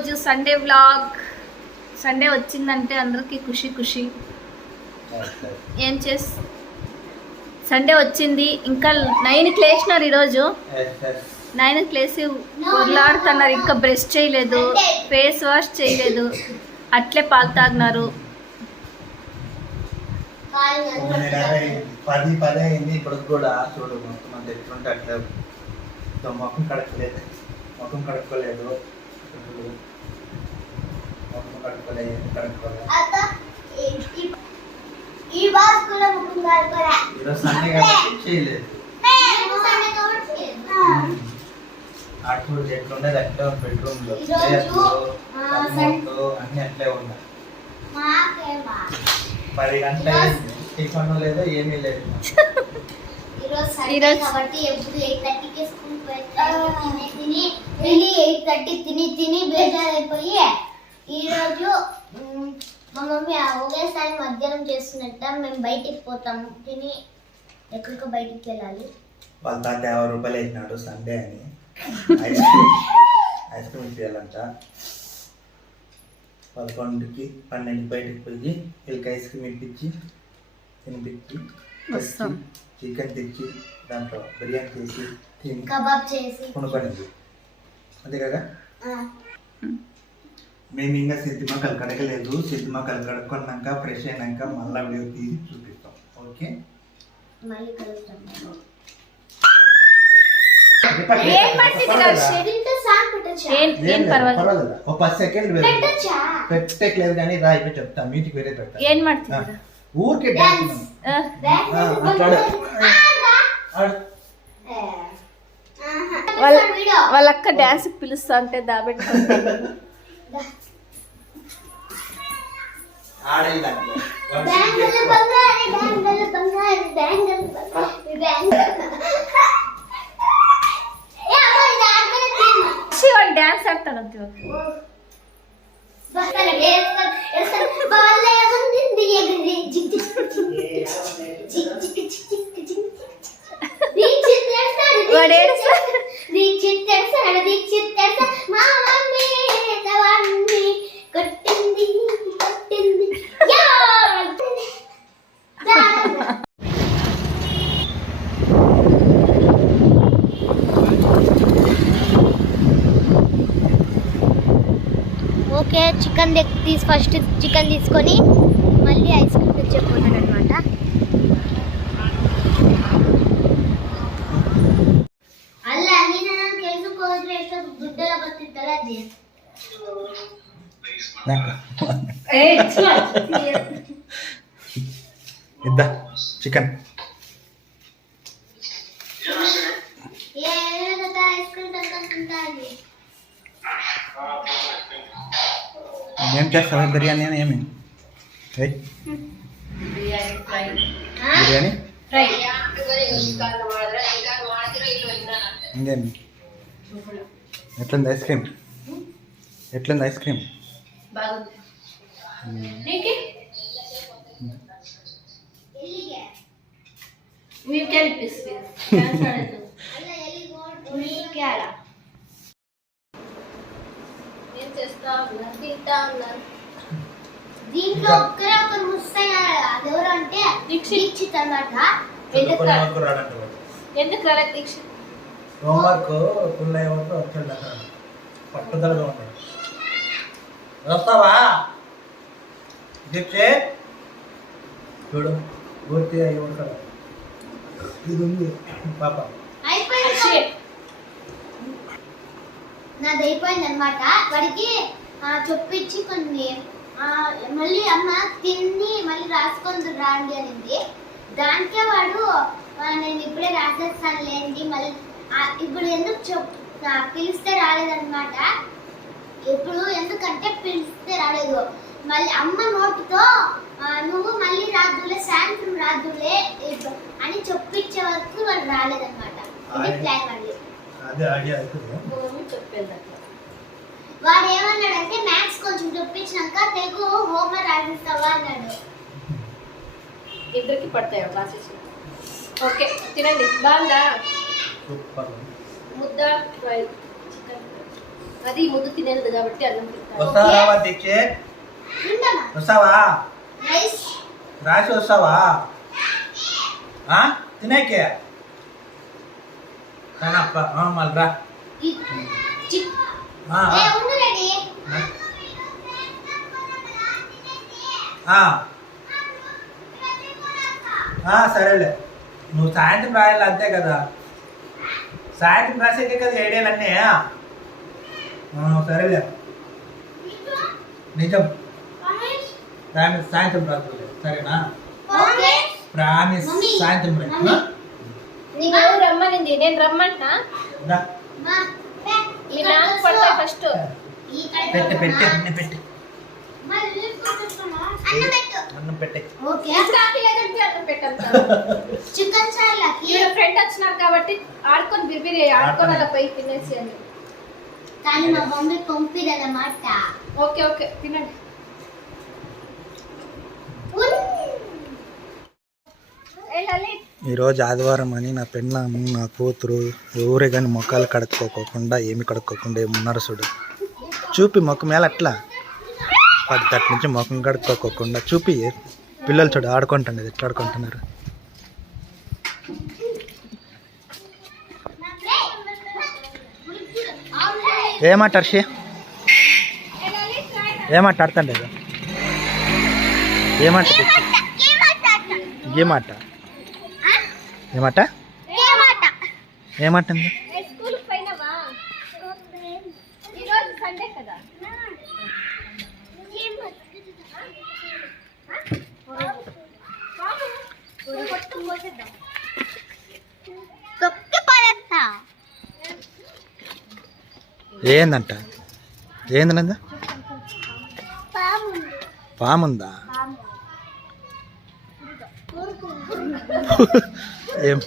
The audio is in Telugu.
ఈరోజు సండే వ్లాగ్. సండే వచ్చిందంటే అందరికి ఖుషి ఖుషి. ఏం సండే వచ్చింది. ఇంకా 9కి లేచినారు ఈరోజు. 9కి లేచి పొరలాడుతున్నారు. ఇంకా బ్రష్ చేయలేదు, ఫేస్ వాష్ చేయలేదు, అట్లే పాలు తాగినారు. 10 అయింది. ఇప్పుడు కూడా చూడు మొత్తం అంత ఎట్లుంటే అట్లా ముఖం కడుక్కోలేదు, ముఖం కడుక్కోలేదు, ముఖం కడుక్కోలేదు, ఈరోజు సండే కాబట్టి చేయలేదు. అటు ఎట్లుండేది అట్లా బెడ్రూమ్ లో అన్ని అట్లే ఉన్నాయి. 10 గంటల టిఫన్ లేదు, ఏమీ లేదు. కాబట్టి ఎప్పుడు 8:30కి స్కూల్ తిని 8:30 తిని బేజారైపోయి ఈరోజు మా మమ్మీ ఒకేసారి మధ్యాహ్నం చేస్తున్నట్ట మేము బయటికి పోతాము, తిని ఎక్కడికో బయటికి వెళ్ళాలి. వాళ్ళ తాత 50 రూపాయలు వేసినాడు సండే అని ఐస్ క్రీమ్ చేయాలంట. 11కి 12కి బయటకు పోయి వీళ్ళకి ఐస్ క్రీమ్ ఇప్పించి తినిపించి చికెన్ తెచ్చి దాంట్లో బిర్యానీ చేసి తిని కబాబ్ చేసి కొనుక్కోండి. అంతే కదా. మేము ఇంకా సిద్ధిమక్కలు కడగలేదు. సిద్ధిమక్కలు కడుక్కున్నాక ఫ్రెష్ అయినాక మళ్ళీ వీడియో తీసి చూపిస్తాం. ఓకే, మళ్ళీ కలుగుతాం. పర్వాలేదు, ఒక 10 సెకండ్ పెట్టలేదు కానీ రాయిపోయి చెప్తా. మ్యూజిక్ వేరే పెడతా. ఏం ಮಾಡ್ತಿದ್ದೀರಾ? ఊరికే వాళ్ళ అక్క డాన్స్ పిలుస్తా అంటే దాబెట్టుకుంటారు. డాన్స్ ఆడతాడు. ఓకే, చికెన్ ఫస్ట్ చికెన్ తీసుకొని మళ్ళీ ఐస్ క్రీమ్ తెచ్చుకున్నాడు అనమాట. అలా నేను తెలుసుకోవాలి దుడ్డల బతిస్తారా ఇద్దా చికెన్ ఐస్ క్రీమ్ తింటాను. ఏం చేస్తావా? బిర్యానీ అని ఏమి బిర్యానీ ఇంకేమి ఎట్లుంది ఐస్ క్రీమ్? ఎట్లుంది ఐస్ క్రీమ్? దీంట్లో ఒకరు మిస్ అయ్యారు. అదెవరు అంటే దీక్షిత్ అన్నమాట. ఎందుకు రాలేదు దీక్షిత్? హోంవర్క్ ఫుల్ అయ్యేవారు వచ్చాడు, పట్టుదలగా ఉంటాడు. వస్తావా దీక్షిత్? చూడు పూర్తిగా అయ్యేవాడు కదా. ఇది ఉంది పాప. నాది అయిపోయింది అనమాట. వాడికి చొప్పించి కొన్ని మళ్ళీ అమ్మ తిని మళ్ళీ రాసుకొని రాండి అనింది. దానికే వాడు నేను ఇప్పుడే రాసేస్తాను లేండి మళ్ళీ ఇప్పుడు ఎందుకు పిలిస్తే రాలేదన్నమాట. ఇప్పుడు ఎందుకంటే పిలిస్తే రాలేదు. మళ్ళీ అమ్మ నోటితో నువ్వు మళ్ళీ రాదులే, సాయంత్రం రాదులే అని చొప్పించే వరకు వాడు రాలేదన్నమాట. ఇది ప్లాన్ మళ్ళీ చెప్పేది. వాడు ఏమన్నాడంటే మ్యాథ్స్ కొంచెం చొప్పించినాక తెలుగు హోంవర్క్ రాసిస్తావా అన్నాడు. ఇద్దరికి పడతాయి రాసేసి. ఓకే తినండి. బాగుందా? ముద్ద ఫ్రై చికెన్ అది ముద్దు తినేది కాబట్టి అన్నం తింటాను. వస్తావా దీక్షే? తింటామా? వస్తావా? రైస్ రాసి వస్తావా? తినేకే కానప్ప మళ్ళీ రా. ఉండు రెడీ. సరేలే, నువ్వు సాయంత్రం రాయాలి అంతే కదా. సాయంత్రం రాసేకే కదా ఐడియాలన్నీ. సరేలే, నిజం ప్రామిస్ సాయంత్రం రాత్రి సరేనా? ఓకే ప్రామిస్ మమ్మీ, సాయంత్రం మమ్మీ. నీకు రమ్మనింది, నేను రమ్మంటా. మా మీ నాన్న పడతాయి ఫస్ట్. పెట్టే పెట్టే అన్నీ పెట్టే అన్నం పెట్టు. అన్నం పెట్టే. ఓకే ఇప్పుడు ఆకలి లేదంటే అన్నం పెట్టంతా. చికెన్ చార్లకి ఈడ ఫ్రెండ్ వచ్చినారు కాబట్టి ఆడుకొని బిర్బిరి ఆడుకొని అలా పోయి తినేసి అని. కానీ మా మమ్మీ పంపిదన్నమాట. ఓకే ఓకే తినండి. ఏ లలిత్, ఈరోజు ఆదివారం అని నా పెళ్ళాము నా కూతురు ఎవరే కానీ మొక్కలు కడుక్కోకుండా ఏమి కడుక్కోకుండా ఏమున్నారు చూడు. చూపి మొక్క మీద అట్లా పద్ధతి నుంచి మొఖం కడుక్కోకుండా చూపి. పిల్లలు చూడు ఆడుకుంటుండేది ఎట్లా ఆడుకుంటున్నారు. ఏమాట హర్షి? ఏమాట ఆడుతుండేది? ఏమాట ఏమాట ఏమాట ఏమంటుంది? ఏ స్కూల్కి పోయినావా? ఈరోజు సండే కదా. ఏందంట? ఏందనంద? పాముందా? ఏం